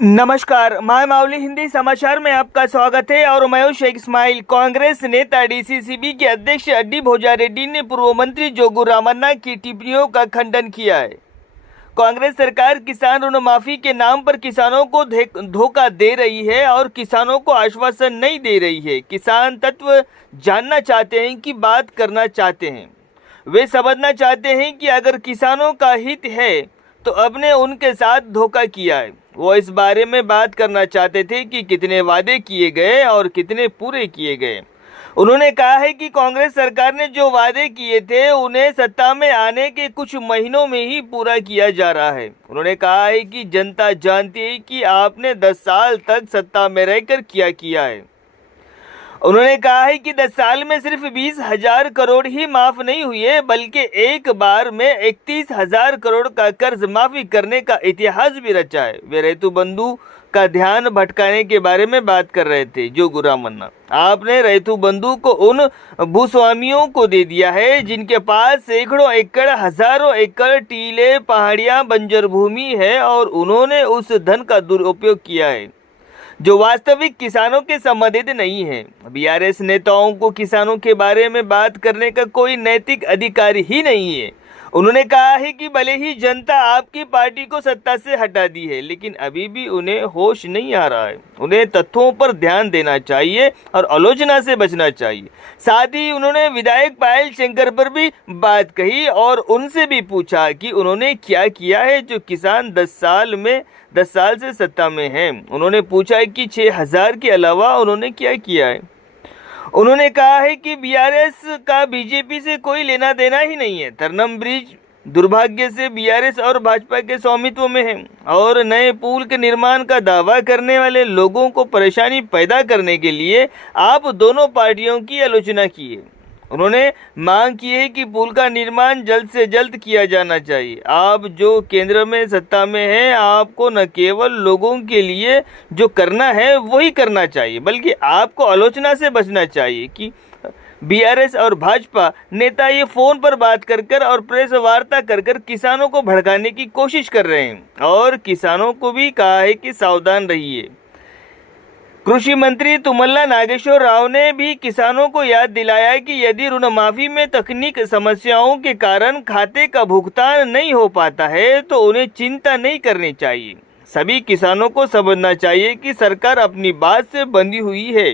नमस्कार, मैं मावली हिंदी समाचार में आपका स्वागत है और मैं हूं शेख इस्माइल। कांग्रेस नेता डीसीसीबी के अध्यक्ष अड्डी भोजा रेड्डी ने पूर्व मंत्री जोगू रामन्ना की टिप्पणियों का खंडन किया है। कांग्रेस सरकार किसान ऋण माफी के नाम पर किसानों को धोखा दे रही है और किसानों को आश्वासन नहीं दे रही है। किसान तत्व जानना चाहते हैं कि बात करना चाहते हैं, वे समझना चाहते हैं कि अगर किसानों का हित है तो अब ने उनके साथ धोखा किया है। वो इस बारे में बात करना चाहते थे कि कितने वादे किए गए और कितने पूरे किए गए। उन्होंने कहा है कि कांग्रेस सरकार ने जो वादे किए थे उन्हें सत्ता में आने के कुछ महीनों में ही पूरा किया जा रहा है। उन्होंने कहा है कि जनता जानती है कि आपने 10 साल तक सत्ता में रहकर क्या किया है। उन्होंने कहा है कि 10 साल में सिर्फ 20,000 करोड़ ही माफ नहीं हुए, बल्कि एक बार में 31,000 करोड़ का कर्ज माफी करने का इतिहास भी रचा है। वे रैतु बंधु का ध्यान भटकाने के बारे में बात कर रहे थे। जोगू रामन्ना, आपने रैतु बंधु को उन भूस्वामियों को दे दिया है जिनके पास सैकड़ों एकड़, हजारों एकड़, टीले, पहाड़ियां, बंजर भूमि है और उन्होंने उस धन का दुरुपयोग किया है जो वास्तविक किसानों के संबंधित नहीं है। बीआरएस नेताओं को किसानों के बारे में बात करने का कोई नैतिक अधिकार ही नहीं है। उन्होंने कहा है कि भले ही जनता आपकी पार्टी को सत्ता से हटा दी है, लेकिन अभी भी उन्हें होश नहीं आ रहा है। उन्हें तथ्यों पर ध्यान देना चाहिए और आलोचना से बचना चाहिए। साथ ही उन्होंने विधायक पायल शंकर पर भी बात कही और उनसे भी पूछा कि उन्होंने क्या किया है जो किसान 10 साल से सत्ता में हैं। उन्होंने पूछा कि 6,000 के अलावा उन्होंने क्या किया है। उन्होंने कहा है कि बीआरएस का बीजेपी से कोई लेना देना ही नहीं है। तरनम ब्रिज दुर्भाग्य से बीआरएस और भाजपा के स्वामित्व में है और नए पुल के निर्माण का दावा करने वाले लोगों को परेशानी पैदा करने के लिए आप दोनों पार्टियों की आलोचना की है। उन्होंने मांग की है कि पुल का निर्माण जल्द से जल्द किया जाना चाहिए। आप जो केंद्र में सत्ता में हैं, आपको न केवल लोगों के लिए जो करना है वही करना चाहिए, बल्कि आपको आलोचना से बचना चाहिए कि बीआरएस और भाजपा नेता ये फोन पर बात कर और प्रेस वार्ता कर किसानों को भड़काने की कोशिश कर रहे हैं और किसानों को भी कहा है कि सावधान रहिए। कृषि मंत्री तुम्मला नागेश्वर राव ने भी किसानों को याद दिलाया कि यदि ऋण माफी में तकनीक समस्याओं के कारण खाते का भुगतान नहीं हो पाता है तो उन्हें चिंता नहीं करनी चाहिए। सभी किसानों को समझना चाहिए कि सरकार अपनी बात से बंधी हुई है।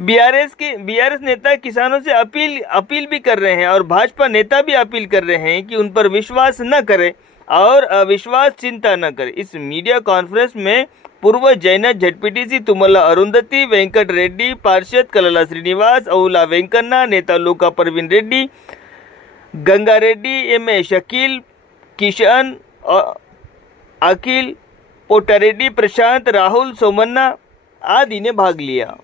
बीआरएस नेता किसानों से अपील भी कर रहे हैं और भाजपा नेता भी अपील कर रहे हैं कि उन पर विश्वास न करें और अविश्वास चिंता न करें। इस मीडिया कॉन्फ्रेंस में पूर्व जैन झटपीटीसी तुम्मला अरुंधति, वेंकट रेड्डी, पार्षद कलला श्रीनिवास, अवुला वेंकन्ना, नेता लोका परवीन रेड्डी, गंगा रेड्डी, एम.ए. शकील, किशन, अखिल पोटारेड्डी, प्रशांत, राहुल, सोमन्ना आदि ने भाग लिया।